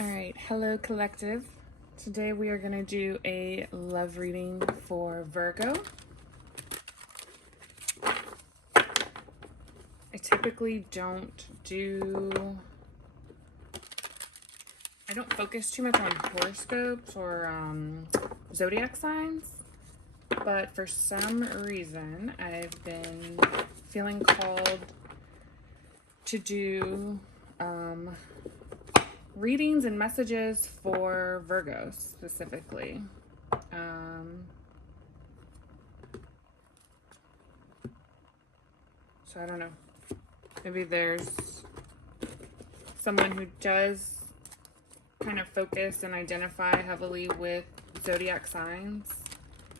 All right, hello collective. Today we are going to do a love reading for Virgo. I typically don't focus too much on horoscopes or zodiac signs, but for some reason I've been feeling called to do readings and messages for Virgos specifically. So I don't know. Maybe there's someone who does kind of focus and identify heavily with zodiac signs.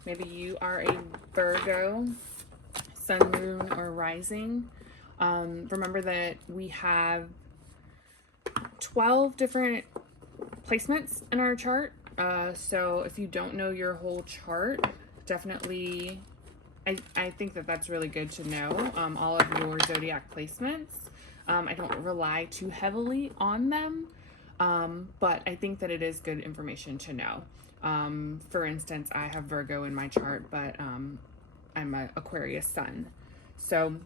Maybe you are a Virgo, sun, moon, or rising. Remember that we have 12 different placements in our chart. So if you don't know your whole chart, definitely, I think that that's really good to know, all of your zodiac placements. I don't rely too heavily on them, but I think that it is good information to know. For instance, I have Virgo in my chart, but I'm an Aquarius sun. So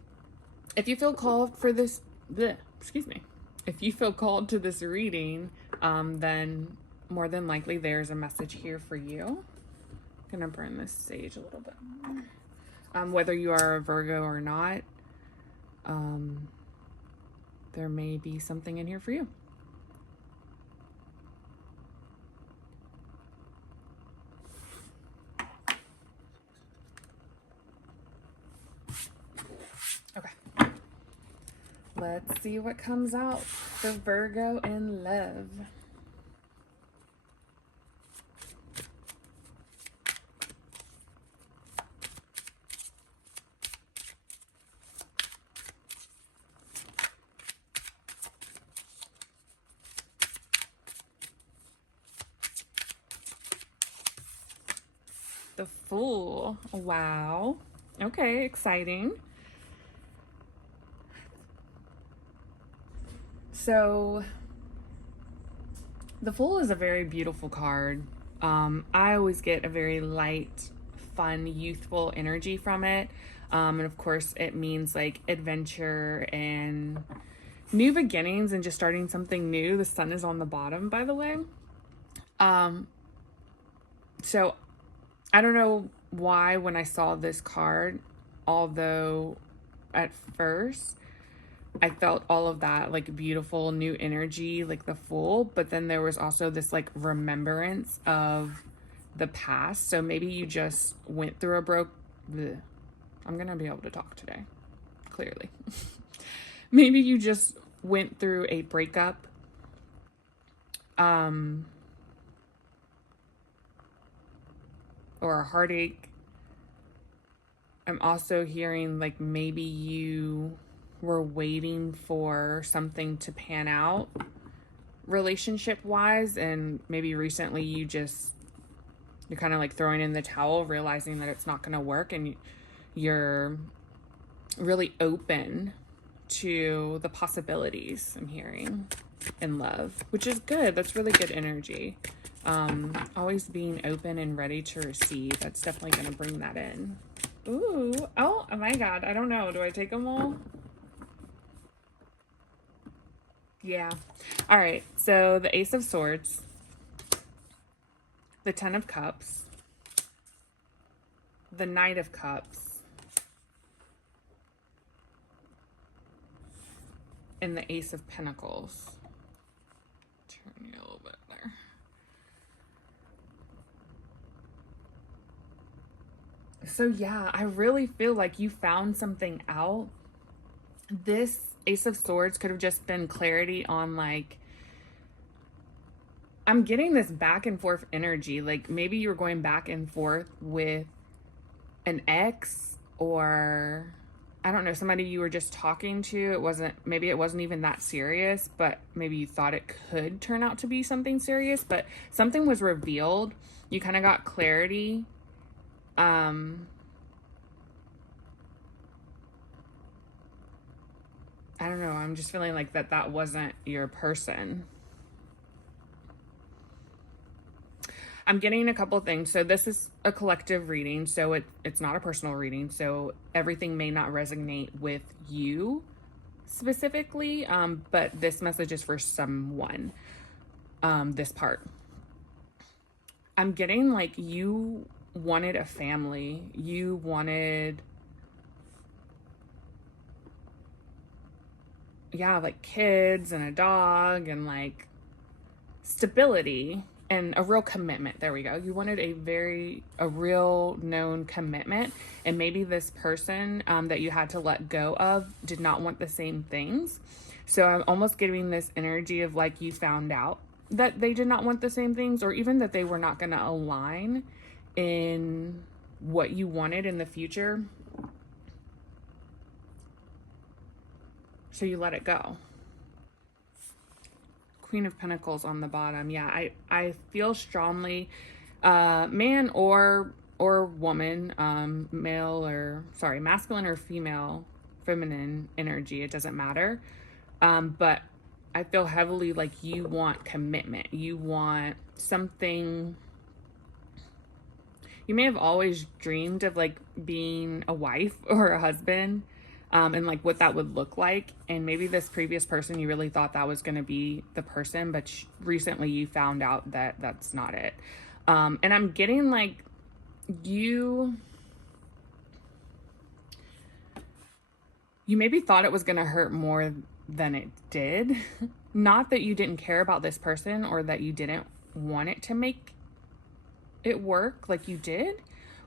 if you feel called for this, if you feel called to this reading, then more than likely there's a message here for you. I'm gonna burn this sage a little bit more. Whether you are a Virgo or not, there may be something in here for you. Okay. Let's see what comes out for Virgo in love. The Fool. Wow. Okay, exciting. So, the Fool is a very beautiful card. I always get a very light, fun, youthful energy from it. And of course, it means like adventure and new beginnings and just starting something new. The sun is on the bottom, by the way. So I don't know why when I saw this card, although at first I felt all of that like beautiful new energy, like the Fool, but then there was also this like remembrance of the past. So maybe you just went through I'm gonna be able to talk today, clearly. Maybe you just went through a breakup, or a heartache. I'm also hearing like maybe you were waiting for something to pan out relationship wise, and maybe recently you're kind of like throwing in the towel, realizing that it's not going to work, and you're really open to the possibilities I'm hearing in love, which is good. That's really good energy. Always being open and ready to receive. That's definitely going to bring that in. Ooh, oh my God. I don't know. Do I take them all? Yeah. All right. So the Ace of Swords, the Ten of Cups, the Knight of Cups, and the Ace of Pentacles. Turn you a little bit there. So yeah, I really feel like you found something out. This Ace of Swords could have just been clarity on like, I'm getting this back and forth energy. Like maybe you were going back and forth with an ex, or I don't know, somebody you were just talking to. Maybe it wasn't even that serious, but maybe you thought it could turn out to be something serious, but something was revealed. You kind of got clarity. I don't know, I'm just feeling like that wasn't your person. I'm getting a couple things. So this is a collective reading, so it's not a personal reading. So everything may not resonate with you specifically, but this message is for someone, this part. I'm getting like you wanted a family. You wanted, yeah, like kids and a dog and like stability and a real commitment. There we go. You wanted a real known commitment, and maybe this person that you had to let go of did not want the same things. So I'm almost getting this energy of like you found out that they did not want the same things, or even that they were not going to align in what you wanted in the future. So you let it go. Queen of Pentacles on the bottom. Yeah, I feel strongly, man or woman, masculine or female, feminine energy, it doesn't matter. But I feel heavily like you want commitment. You want something. You may have always dreamed of like being a wife or a husband, and like what that would look like. And maybe this previous person, you really thought that was going to be the person, but recently you found out that that's not it. And I'm getting like you maybe thought it was going to hurt more than it did. Not that you didn't care about this person or that you didn't want it to make it work. Like you did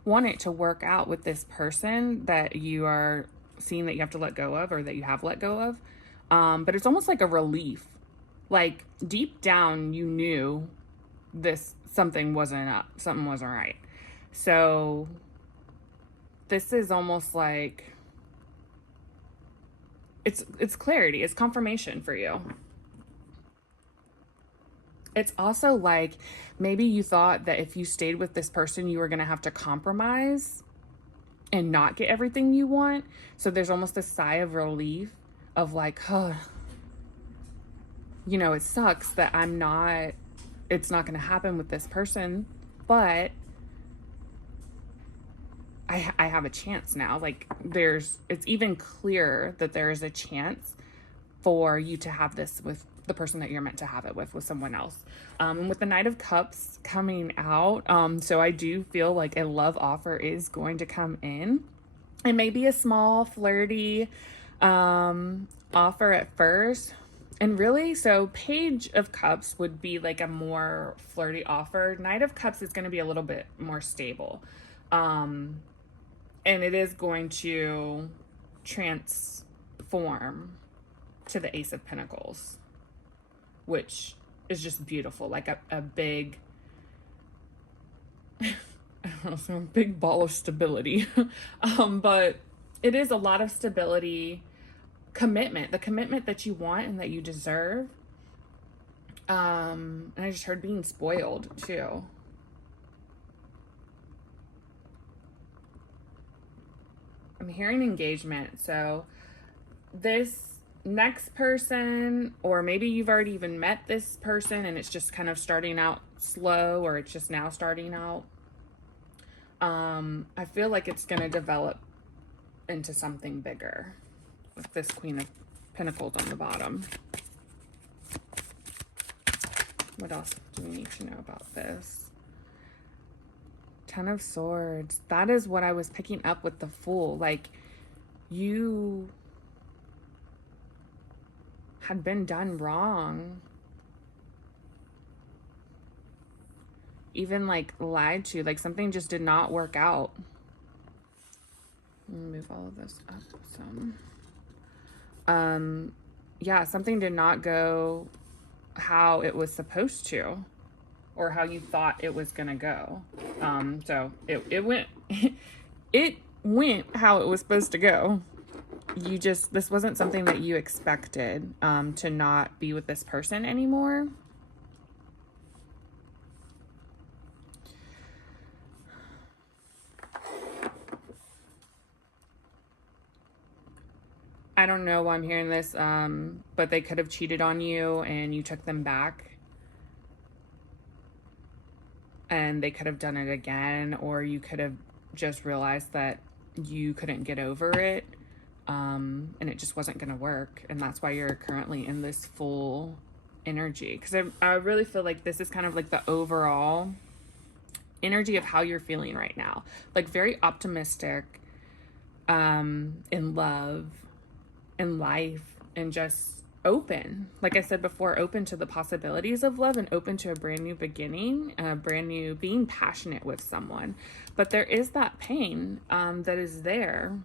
want it to work out with this person that you are seeing that you have to let go of, or that you have let go of. But it's almost like a relief. Like deep down you knew something wasn't up, something wasn't right. So this is almost like it's clarity, it's confirmation for you. It's also like maybe you thought that if you stayed with this person, you were going to have to compromise and not get everything you want. So there's almost a sigh of relief of like, oh, it sucks that it's not going to happen with this person, but I have a chance now. Like it's even clearer that there is a chance for you to have this with the person that you're meant to have it with someone else. And with the Knight of Cups coming out, so I do feel like a love offer is going to come in. It may be a small flirty offer at first. And really, so Page of Cups would be like a more flirty offer. Knight of Cups is going to be a little bit more stable. And it is going to transform to the Ace of Pentacles, which is just beautiful. Like a big, I don't know, so a big ball of stability. But it is a lot of stability, commitment, the commitment that you want and that you deserve. And I just heard being spoiled too. I'm hearing engagement. So this next person, or maybe you've already even met this person and it's just kind of starting out slow, or it's just now starting out. I feel like it's going to develop into something bigger with this Queen of Pentacles on the bottom. What else do we need to know about this? Ten of Swords. That is what I was picking up with the Fool. Like you had been done wrong, even like lied to, like something just did not work out. Let me move all of this up some. Yeah, something did not go how it was supposed to, or how you thought it was gonna go. So it went it went how it was supposed to go. This wasn't something that you expected, to not be with this person anymore. I don't know why I'm hearing this, but they could have cheated on you and you took them back. And they could have done it again, or you could have just realized that you couldn't get over it, and it just wasn't going to work. And that's why you're currently in this full energy. Because I really feel like this is kind of like the overall energy of how you're feeling right now. Like very optimistic, in love, in life, and just open. Like I said before, open to the possibilities of love and open to a brand new beginning, being passionate with someone. But there is that pain that is there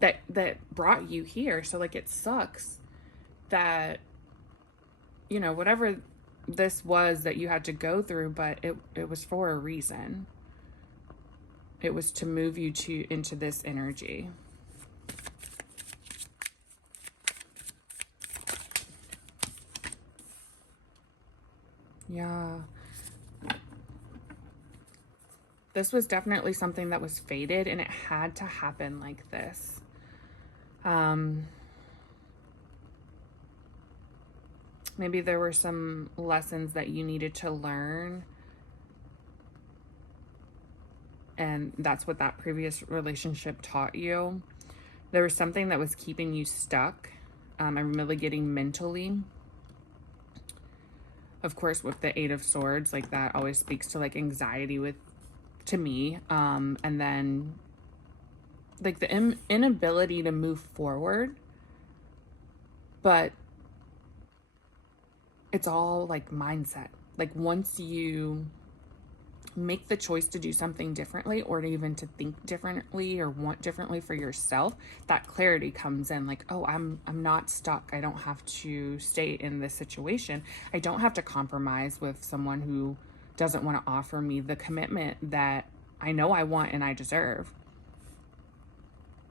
that brought you here. So like it sucks that, you know, whatever this was that you had to go through, but it was for a reason. It was to move you into this energy. Yeah. This was definitely something that was fated, and it had to happen like this. Maybe there were some lessons that you needed to learn, and that's what that previous relationship taught you. There was something that was keeping you stuck. I'm really getting mentally. Of course, with the Eight of Swords, like that always speaks to like anxiety to me. And then like the inability to move forward, but it's all like mindset. Like once you make the choice to do something differently, or to even to think differently or want differently for yourself, that clarity comes in. Like, oh, I'm not stuck. I don't have to stay in this situation. I don't have to compromise with someone who doesn't want to offer me the commitment that I know I want and I deserve.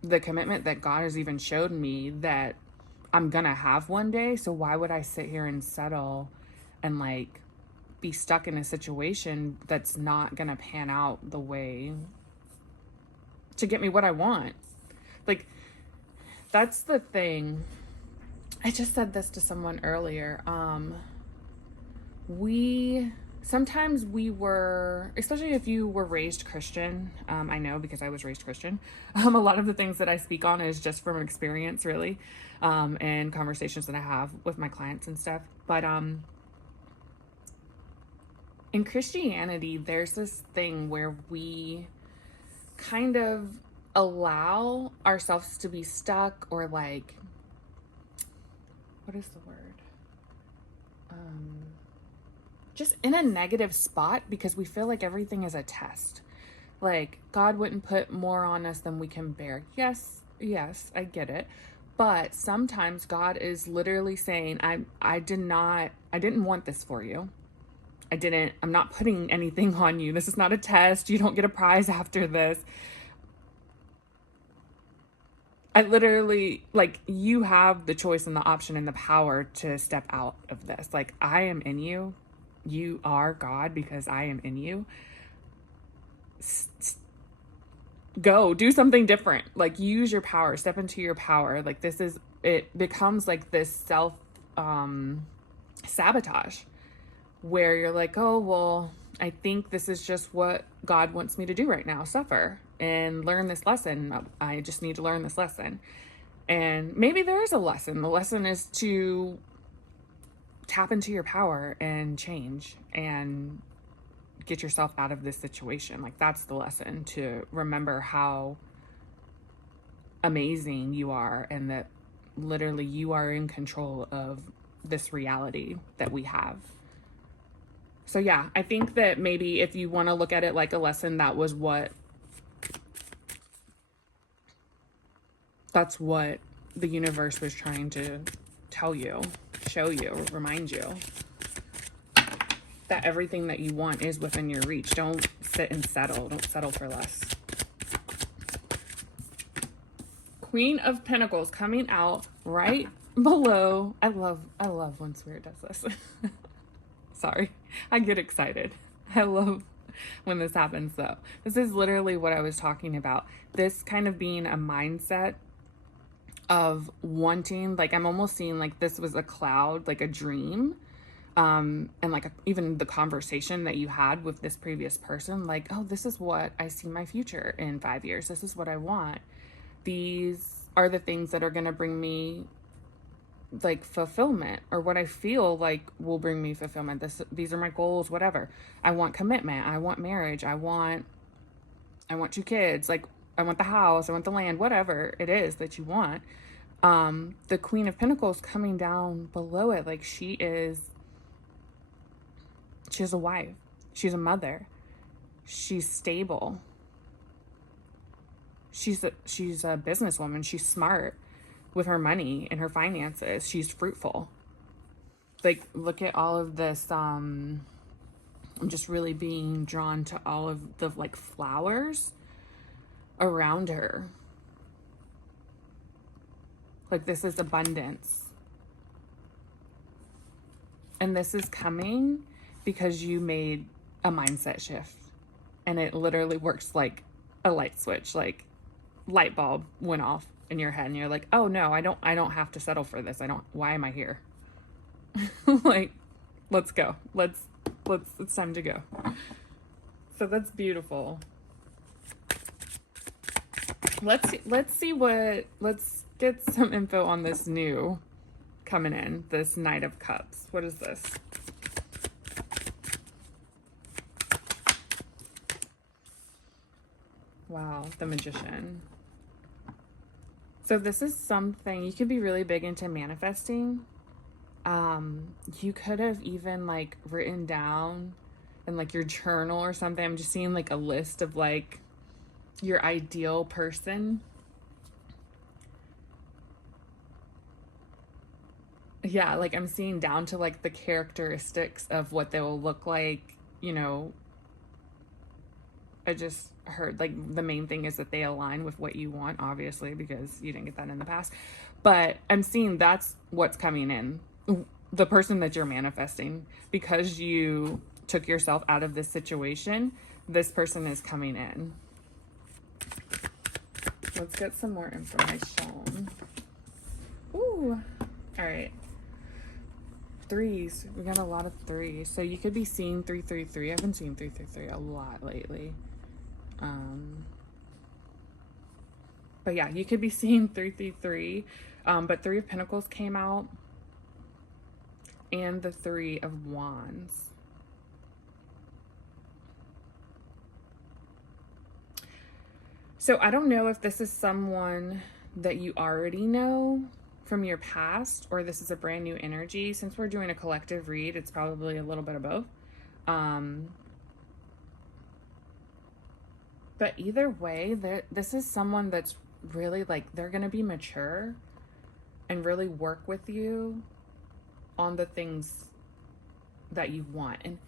The commitment that God has even showed me that I'm gonna have one day. So why would I sit here and settle and like be stuck in a situation that's not gonna pan out the way to get me what I want? Like, that's the thing. I just said this to someone earlier. Sometimes we were, especially if you were raised Christian, I know because I was raised Christian. A lot of the things that I speak on is just from experience, really, and conversations that I have with my clients and stuff. But in Christianity, there's this thing where we kind of allow ourselves to be stuck, or like, what is the word? Just in a negative spot, because we feel like everything is a test. Like God wouldn't put more on us than we can bear. Yes, I get it. But sometimes God is literally saying, I didn't want this for you. I'm not putting anything on you. This is not a test. You don't get a prize after this. I literally, like, you have the choice and the option and the power to step out of this. Like, I am in you. You are God because I am in you. Go do something different. Like, use your power, step into your power. Like, it becomes like this self sabotage where you're like, oh, well, I think this is just what God wants me to do right now, suffer and learn this lesson. I just need to learn this lesson. And maybe there is a lesson. The lesson is to tap into your power and change and get yourself out of this situation. Like, that's the lesson, to remember how amazing you are and that literally you are in control of this reality that we have. So yeah, I think that maybe if you want to look at it like a lesson, that's what the universe was trying to tell you, show you, remind you that everything that you want is within your reach. Don't sit and settle. Don't settle for less. Queen of Pentacles coming out right below. I love when Spirit does this. Sorry, I get excited. I love when this happens though. This is literally what I was talking about. This kind of being a mindset of wanting, like, I'm almost seeing like this was a cloud, like a dream. And like even the conversation that you had with this previous person, like, oh, this is what I see my future in 5 years. This is what I want. These are the things that are going to bring me like fulfillment, or what I feel like will bring me fulfillment. These are my goals, whatever. I want commitment. I want marriage. I want 2 kids. Like, I want the house. I want the land, whatever it is that you want. The Queen of Pentacles coming down below it. Like, she's a wife. She's a mother. She's stable. She's a businesswoman. She's smart with her money and her finances. She's fruitful. Like, look at all of this. I'm just really being drawn to all of the like flowers around her. Like, this is abundance. And this is coming because you made a mindset shift. And it literally works like a light switch. Like, light bulb went off in your head and you're like, oh no, I don't have to settle for this. Why am I here? Like, let's go. It's time to go. So that's beautiful. Let's get some info on this new coming in, this Knight of Cups. What is this? Wow, the Magician. So this is something, you could be really big into manifesting. You could have even like written down in like your journal or something. I'm just seeing like a list of like your ideal person. Yeah, like I'm seeing down to like the characteristics of what they will look like, you know. I just heard like the main thing is that they align with what you want, obviously, because you didn't get that in the past. But I'm seeing that's what's coming in. The person that you're manifesting, because you took yourself out of this situation, this person is coming in. Let's get some more information. Ooh. All right. Threes. We got a lot of threes. So you could be seeing 333. I've been seeing 333 a lot lately. But yeah, you could be seeing 333. But Three of Pentacles came out. And the Three of Wands. So I don't know if this is someone that you already know from your past, or this is a brand new energy. Since we're doing a collective read, it's probably a little bit of both. But either way, this is someone that's really like, they're going to be mature and really work with you on the things that you want. And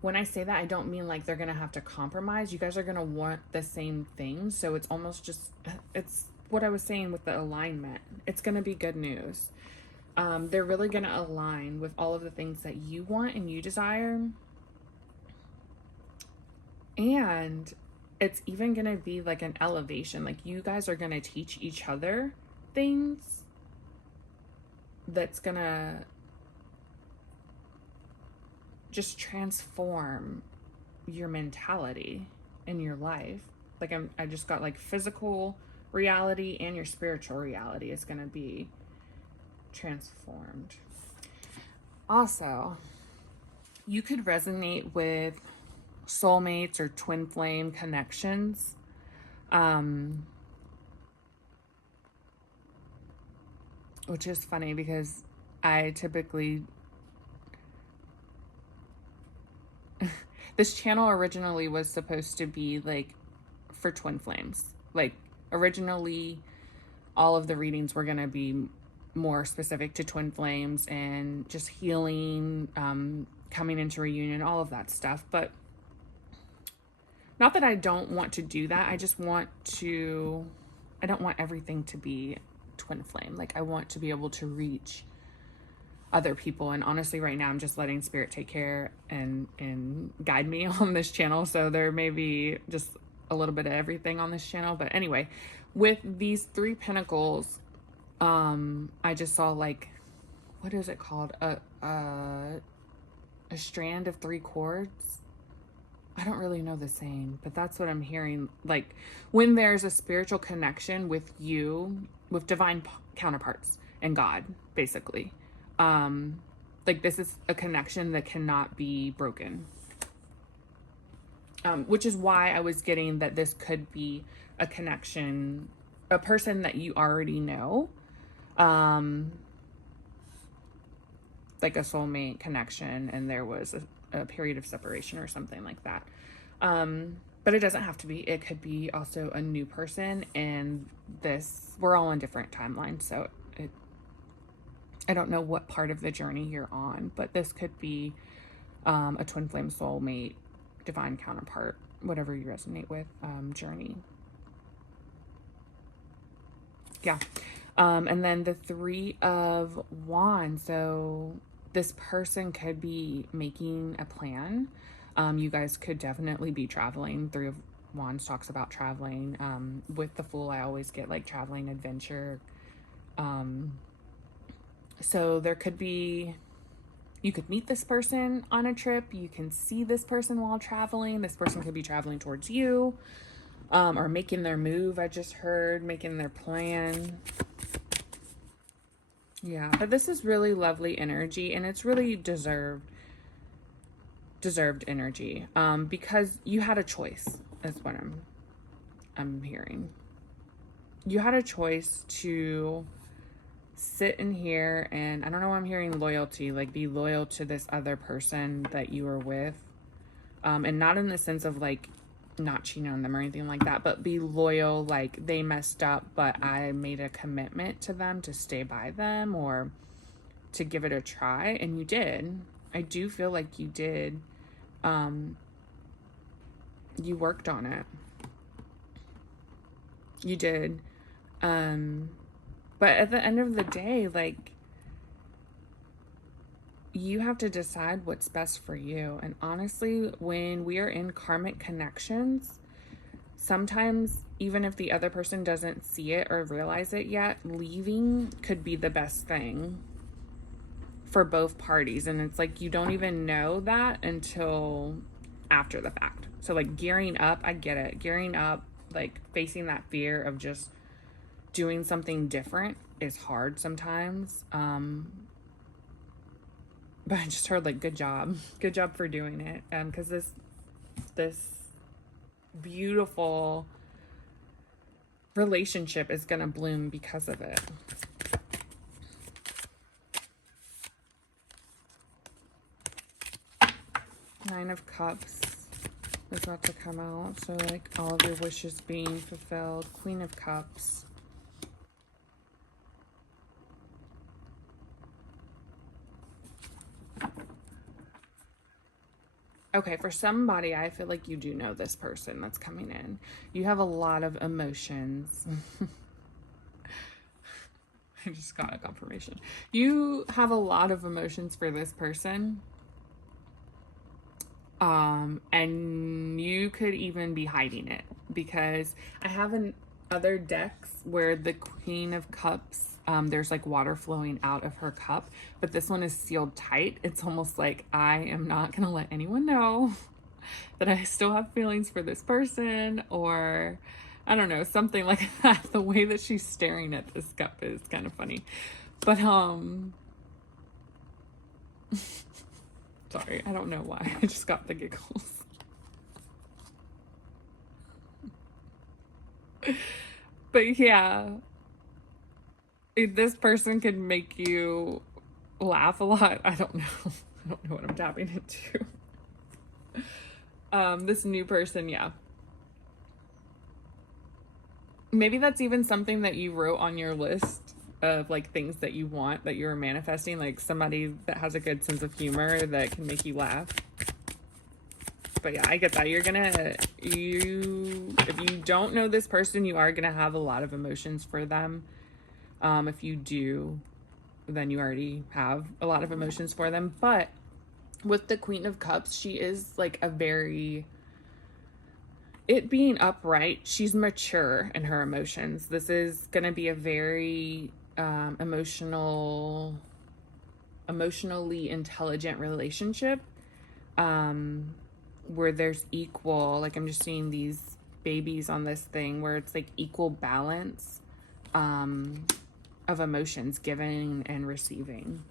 when I say that, I don't mean like they're going to have to compromise. You guys are going to want the same thing. So it's almost just, it's what I was saying with the alignment. It's going to be good news. They're really going to align with all of the things that you want and you desire. And it's even going to be like an elevation. Like, you guys are going to teach each other things that's going to just transform your mentality in your life. Like, I just got like physical reality and your spiritual reality is going to be transformed. Also, you could resonate with soulmates or twin flame connections. Which is funny because I typically this channel originally was supposed to be like for twin flames. Like, originally all of the readings were going to be more specific to twin flames and just healing, coming into reunion, all of that stuff. But not that I don't want to do that. I just want to, I don't want everything to be twin flame. Like, I want to be able to reach other people. And honestly, right now I'm just letting spirit take care and guide me on this channel. So there may be just a little bit of everything on this channel. But anyway, with these 3 pentacles, I just saw like, what is it called? A strand of 3 cords. I don't really know the saying, but that's what I'm hearing. Like when there's a spiritual connection with you, with divine counterparts and God, basically. Like this is a connection that cannot be broken. Which is why I was getting that this could be a connection, a person that you already know. Like a soulmate connection, and there was a period of separation or something like that. But it doesn't have to be. It could be also a new person, and we're all on different timelines, so I don't know what part of the journey you're on, but this could be a twin flame soulmate, divine counterpart, whatever you resonate with, journey. Yeah. And then the 3 of Wands. So this person could be making a plan. You guys could definitely be traveling. 3 of Wands talks about traveling. With the Fool, I always get like traveling, adventure. So there could be, you could meet this person on a trip. You can see this person while traveling. This person could be traveling towards you, or making their move. I just heard making their plan. Yeah, but this is really lovely energy, and it's really deserved energy, because you had a choice, is what I'm hearing. You had a choice to sit in here, and I don't know why I'm hearing loyalty, like be loyal to this other person that you were with, and not in the sense of like not cheating on them or anything like that, but be loyal, like they messed up, but I made a commitment to them to stay by them or to give it a try, and you did. I do feel like you did. You worked on it. You did. But at the end of the day, like, you have to decide what's best for you. And honestly, when we are in karmic connections, sometimes even if the other person doesn't see it or realize it yet, leaving could be the best thing for both parties. And it's like you don't even know that until after the fact. So like gearing up, I get it. Gearing up, like facing that fear of just doing something different is hard sometimes. But I just heard like good job for doing it, because this beautiful relationship is gonna bloom because of it. Nine of Cups is about to come out, so like all of your wishes being fulfilled. Queen of Cups. Okay, for somebody, I feel like you do know this person that's coming in. You have a lot of emotions. I just got a confirmation. You have a lot of emotions for this person. And you could even be hiding it, because I have other decks where the Queen of Cups, there's like water flowing out of her cup, but this one is sealed tight. It's almost like I am not gonna let anyone know that I still have feelings for this person, or I don't know, something like that. The way that she's staring at this cup is kind of funny, but sorry, I don't know why. I just got the giggles. But yeah, this person could make you laugh a lot. I don't know. I don't know what I'm tapping into. This new person, yeah. Maybe that's even something that you wrote on your list of like things that you want, that you're manifesting, like somebody that has a good sense of humor that can make you laugh. But yeah, I get that. If you don't know this person, you are gonna have a lot of emotions for them. If you do, then you already have a lot of emotions for them. But with the Queen of Cups, she is like it being upright, she's mature in her emotions. This is gonna be a very emotionally intelligent relationship, where there's equal, like I'm just seeing these babies on this thing where it's like equal balance of emotions, giving and receiving.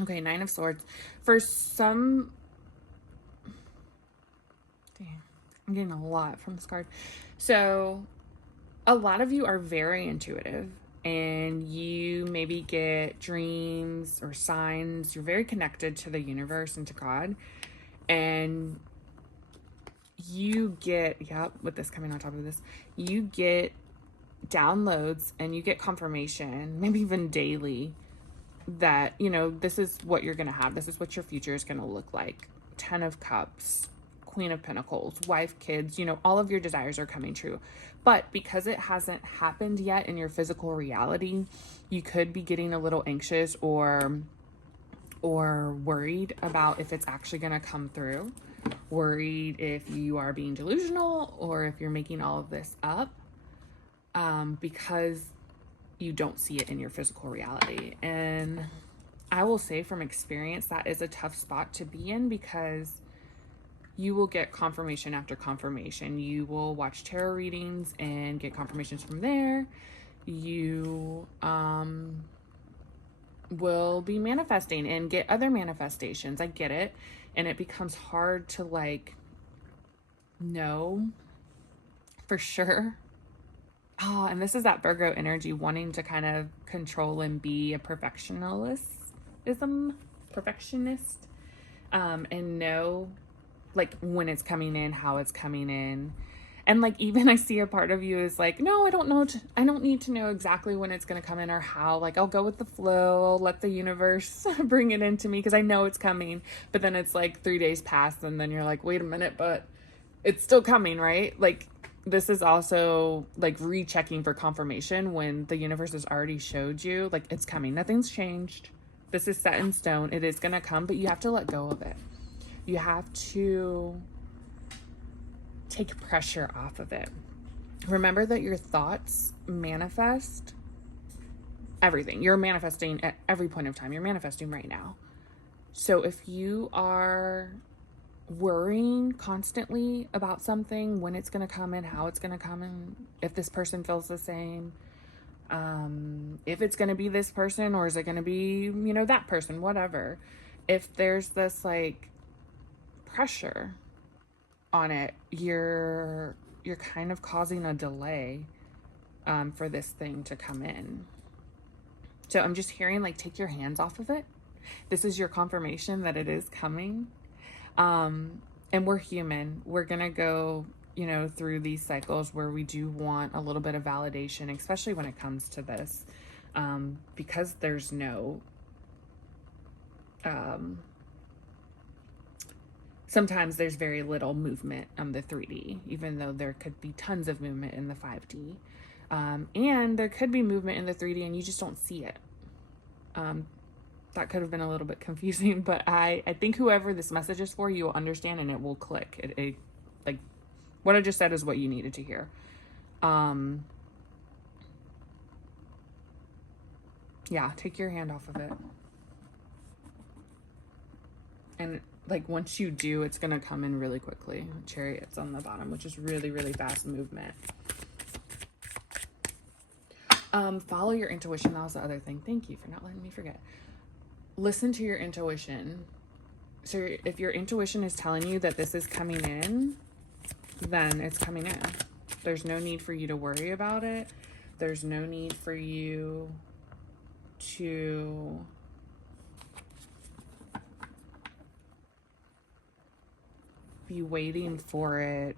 Okay, Nine of Swords. For some, damn, I'm getting a lot from this card. So a lot of you are very intuitive, and you maybe get dreams or signs. You're very connected to the universe and to God, and you get, yep, with this coming on top of this, you get downloads and you get confirmation, maybe even daily, that, you know, this is what you're going to have. This is what your future is going to look like. 10 of Cups, Queen of Pentacles, wife, kids, you know, all of your desires are coming true. But because it hasn't happened yet in your physical reality, you could be getting a little anxious or worried about if it's actually going to come through. Worried if you are being delusional or if you're making all of this up, because you don't see it in your physical reality. And I will say from experience, that is a tough spot to be in, because you will get confirmation after confirmation. You will watch tarot readings and get confirmations from there. You will be manifesting and get other manifestations. I get it. And it becomes hard to like know for sure. Oh, and this is that Virgo energy wanting to kind of control and be a perfectionist, and know like when it's coming in, how it's coming in. And like, even I see a part of you is like, no, I don't know. I don't need to know exactly when it's going to come in or how. Like, I'll go with the flow. I'll let the universe bring it into me because I know it's coming. But then it's like 3 days pass and then you're like, wait a minute, but it's still coming, right? Like, this is also like rechecking for confirmation when the universe has already showed you, like, it's coming. Nothing's changed. This is set in stone. It is going to come, but you have to let go of it. You have to take pressure off of it. Remember that your thoughts manifest everything. You're manifesting at every point of time. You're manifesting right now. So if you are worrying constantly about something, when it's going to come in, how it's going to come in, if this person feels the same, if it's going to be this person or is it going to be, you know, that person, whatever. If there's this like pressure on it, you're kind of causing a delay for this thing to come in. So I'm just hearing like, take your hands off of it. This is your confirmation that it is coming. And we're human. We're gonna go, you know, through these cycles where we do want a little bit of validation, especially when it comes to this, because there's no sometimes there's very little movement on the 3D, even though there could be tons of movement in the 5D. And there could be movement in the 3D and you just don't see it. That could have been a little bit confusing, but I think whoever this message is for, you will understand and it will click. It like what I just said is what you needed to hear. Yeah, take your hand off of it. And like, once you do, it's going to come in really quickly. Chariot's on the bottom, which is really, really fast movement. Follow your intuition. That was the other thing. Thank you for not letting me forget. Listen to your intuition. So if your intuition is telling you that this is coming in, then it's coming in. There's no need for you to worry about it. There's no need for you to be waiting for it.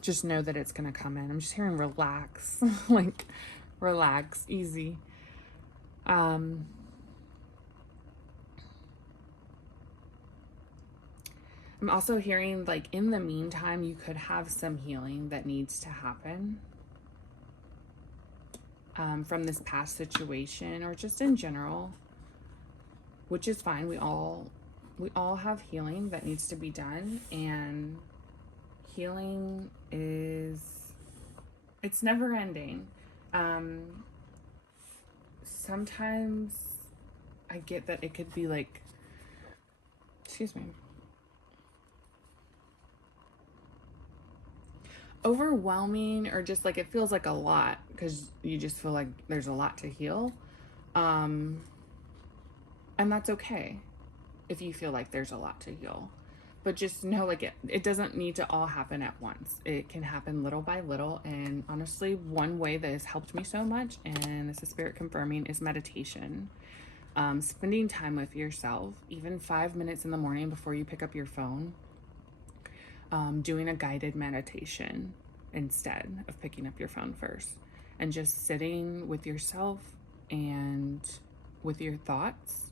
Just know that it's going to come in. I'm just hearing relax. Like, relax, easy. I'm also hearing, like, in the meantime, you could have some healing that needs to happen from this past situation, or just in general, which is fine. We all have healing that needs to be done, and healing it's never ending. Sometimes I get that it could be like, excuse me, overwhelming, or just like it feels like a lot because you just feel like there's a lot to heal. And that's okay if you feel like there's a lot to heal. But just know, like, it doesn't need to all happen at once. It can happen little by little. And honestly, one way that has helped me so much, and this is Spirit confirming, is meditation. Spending time with yourself, even 5 minutes in the morning before you pick up your phone. Doing a guided meditation instead of picking up your phone first. And just sitting with yourself and with your thoughts.